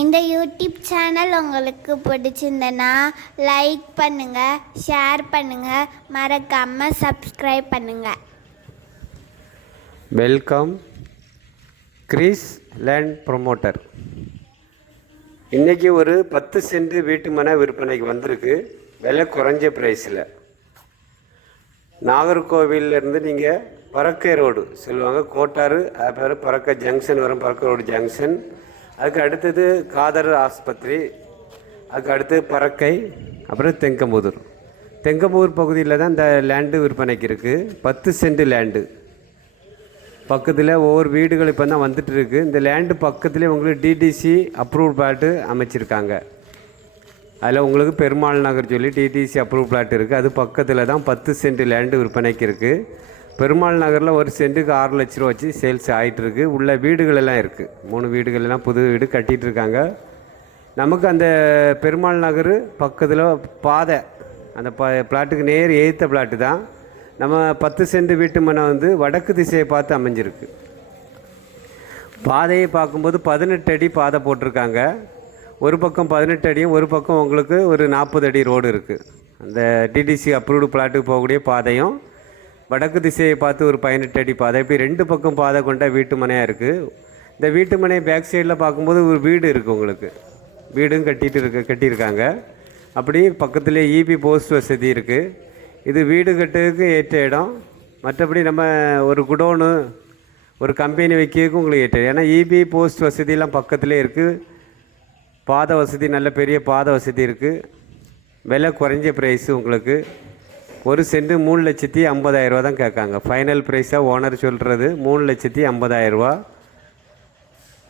இந்த YouTube channel உங்களுக்கு பிடிச்சிருந்தனா like பண்ணுங்கள் ஷேர் பண்ணுங்கள் மறக்காமல் சப்ஸ்கிரைப் பண்ணுங்கள் வெல்கம் கிரீஸ் லேண்ட் ப்ரொமோட்டர். இன்றைக்கி ஒரு பத்து சென்ட் வீட்டு மன விற்பனைக்கு வந்திருக்கு. விலை குறைஞ்ச ப்ரைஸில் நாகர்கோவிலேருந்து நீங்கள் பறக்கை ரோடு சொல்லுவாங்க கோட்டாறு அது பேர் பறக்க ஜங்ஷன் வரும் பறக்க ரோடு ஜங்ஷன் அதுக்கு அடுத்தது காதர் ஆஸ்பத்திரி அதுக்கு அடுத்து பறக்கை அப்புறம் தெங்கமுதூர். தெங்கம்பூர் பகுதியில் தான் இந்த லேண்டு விற்பனைக்கு இருக்குது பத்து சென்ட் லேண்டு பக்கத்தில் ஒவ்வொரு வீடுகள் இப்போ தான் வந்துட்டு இருக்கு. இந்த லேண்டு பக்கத்துலேயே உங்களுக்கு டிடிசி அப்ரூவ் பிளாட்டு அமைச்சிருக்காங்க. அதில் உங்களுக்கு பெருமாள் நகர் சொல்லி டிடிசி அப்ரூவ் பிளாட் இருக்குது அது பக்கத்தில் தான் பத்து சென்ட் லேண்டு விற்பனைக்கு இருக்குது பெருமாள் நகரில் ஒரு சென்ட்டுக்கு ஆறு லட்ச ரூபா வச்சு சேல்ஸ் ஆகிட்டுருக்கு உள்ள வீடுகள் எல்லாம் இருக்குது மூணு வீடுகள் எல்லாம் புது வீடு கட்டிகிட்டு இருக்காங்க நமக்கு அந்த பெருமாள் நகர் பக்கத்தில் பாதை. அந்த ப பிளாட்டுக்கு நேர் எய்த்த பிளாட்டு தான். நம்ம பத்து சென்ட் வீட்டு மனை வந்து வடக்கு திசையை பார்த்து அமைஞ்சிருக்கு. பாதையை பார்க்கும்போது பதினெட்டு அடி பாதை போட்டிருக்காங்க. ஒரு பக்கம் பதினெட்டு அடியும் ஒரு பக்கம் உங்களுக்கு ஒரு நாற்பது அடி ரோடு இருக்குது அந்த டிடிசி அப்ரூவ்டு பிளாட்டுக்கு போகக்கூடிய பாதையும் வடக்கு திசையை பார்த்து ஒரு பதினெட்டு அடி பாதை. இப்படி ரெண்டு பக்கம் பாதை கொண்ட வீட்டு மனையாக இருக்குது இந்த வீட்டு மனை பேக் சைடில் பார்க்கும்போது ஒரு வீடு இருக்குது உங்களுக்கு. வீடும் கட்டிட்டு இருக்க கட்டியிருக்காங்க. அப்படி பக்கத்துலேயே இபி போஸ்ட் வசதி இருக்குது இது வீடு கட்டுறதுக்கு ஏற்ற இடம். மற்றபடி நம்ம ஒரு குடோனு ஒரு கம்பெனி வைக்கிறதுக்கு உங்களுக்கு ஏற்ற ஏன்னா இபி போஸ்ட் வசதியெல்லாம் பக்கத்துலேயே இருக்குது பாதை வசதி நல்ல பெரிய பாதை வசதி இருக்குது விலை குறைஞ்ச ப்ரைஸு உங்களுக்கு. ஒரு சென்ட் மூணு லட்சத்தி ஐம்பதாயிரரூவா தான் கேட்காங்க. ஃபைனல் ப்ரைஸாக ஓனர் சொல்கிறது மூணு லட்சத்தி ஐம்பதாயிரரூவா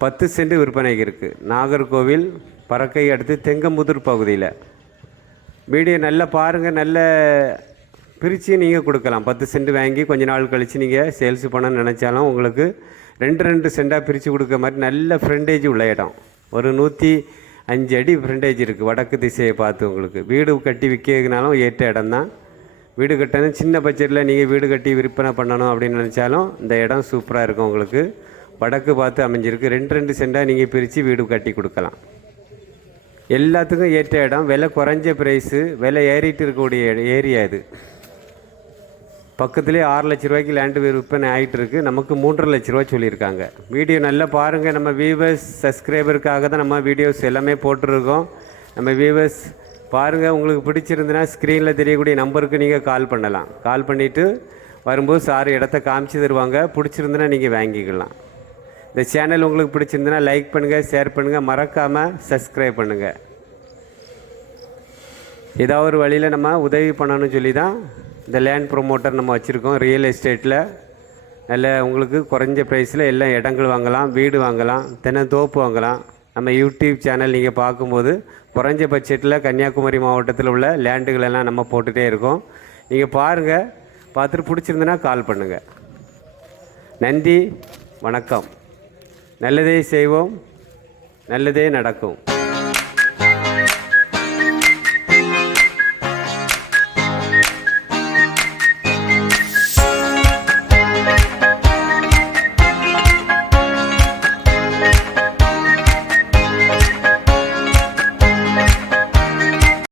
பத்து சென்ட் விற்பனைக்கு இருக்குது நாகர்கோவில் பறக்கை அடுத்து தெங்கம்புதூர் பகுதியில். வீடியோ நல்லா பாருங்கள் நல்ல பிரித்து நீங்கள் கொடுக்கலாம். பத்து சென்ட் வாங்கி கொஞ்ச நாள் கழித்து நீங்கள் சேல்ஸ் பண்ண நினச்சாலும் உங்களுக்கு ரெண்டு ரெண்டு சென்டாக பிரித்து கொடுக்க மாதிரி நல்ல ஃப்ரெண்டேஜ் உள்ள இடம். ஒரு நூற்றி அஞ்சு அடி ஃப்ரெண்டேஜ் இருக்குது வடக்கு திசையை பார்த்து உங்களுக்கு. வீடு கட்டி விற்கிறதுனாலும் ஏற்ற இடம் தான் வீடு கட்டணும். சின்ன பட்ஜெட்டில் நீங்கள் வீடு கட்டி விற்பனை பண்ணணும் அப்படின்னு நினச்சாலும் இந்த இடம் சூப்பராக இருக்கும் உங்களுக்கு. வடக்கு பார்த்து அமைஞ்சிருக்கு. ரெண்டு ரெண்டு சென்டாக நீங்கள் பிரித்து வீடு கட்டி கொடுக்கலாம். எல்லாத்துக்கும் ஏற்ற இடம். விலை குறைஞ்ச ப்ரைஸு விலை ஏறிட்டு இருக்கக்கூடிய ஏரியா இது. பக்கத்துலேயே ஆறு லட்ச ரூபாய்க்கு லேண்டு விற்பனை ஆகிட்டு இருக்கு. நமக்கு மூன்றரை லட்ச ரூபா சொல்லியிருக்காங்க. வீடியோ நல்லா பாருங்கள் நம்ம வியூவர்ஸ் சப்ஸ்கிரைபருக்காக தான் நம்ம வீடியோஸ் எல்லாமே போட்டிருக்கோம். நம்ம வியூவர்ஸ் பாருங்கள் உங்களுக்கு பிடிச்சிருந்துன்னா ஸ்க்ரீனில் தெரியக்கூடிய நம்பருக்கு நீங்கள் கால் பண்ணலாம். கால் பண்ணிவிட்டு வரும்போது சார் இடத்த காமிச்சு தருவாங்க. பிடிச்சிருந்துன்னா நீங்கள் வாங்கிக்கலாம். இந்த சேனல் உங்களுக்கு பிடிச்சிருந்துன்னா லைக் பண்ணுங்கள் ஷேர் பண்ணுங்கள் மறக்காமல் சப்ஸ்கிரைப் பண்ணுங்கள் ஏதாவது ஒரு வழியில் நம்ம உதவி பண்ணணும்னு சொல்லி தான் இந்த லேண்ட் ப்ரொமோட்டர் நம்ம வச்சுருக்கோம். ரியல் எஸ்டேட்டில் நல்ல உங்களுக்கு குறைஞ்ச ப்ரைஸில் எல்லாம் இடங்கள் வாங்கலாம் வீடு வாங்கலாம் தென்னந்தோப்பு வாங்கலாம். நம்ம யூடியூப் சேனல் நீங்கள் பார்க்கும்போது குறைஞ்ச பட்ஜெட்டில் கன்னியாகுமரி மாவட்டத்தில் உள்ள லேண்டுகளெல்லாம் நம்ம போட்டுகிட்டே இருக்கோம். நீங்கள் பாருங்கள் பார்த்துட்டு பிடிச்சிருந்துன்னா கால் பண்ணுங்கள் நன்றி. வணக்கம். நல்லதே செய்வோம். நல்லதே நடக்கும்.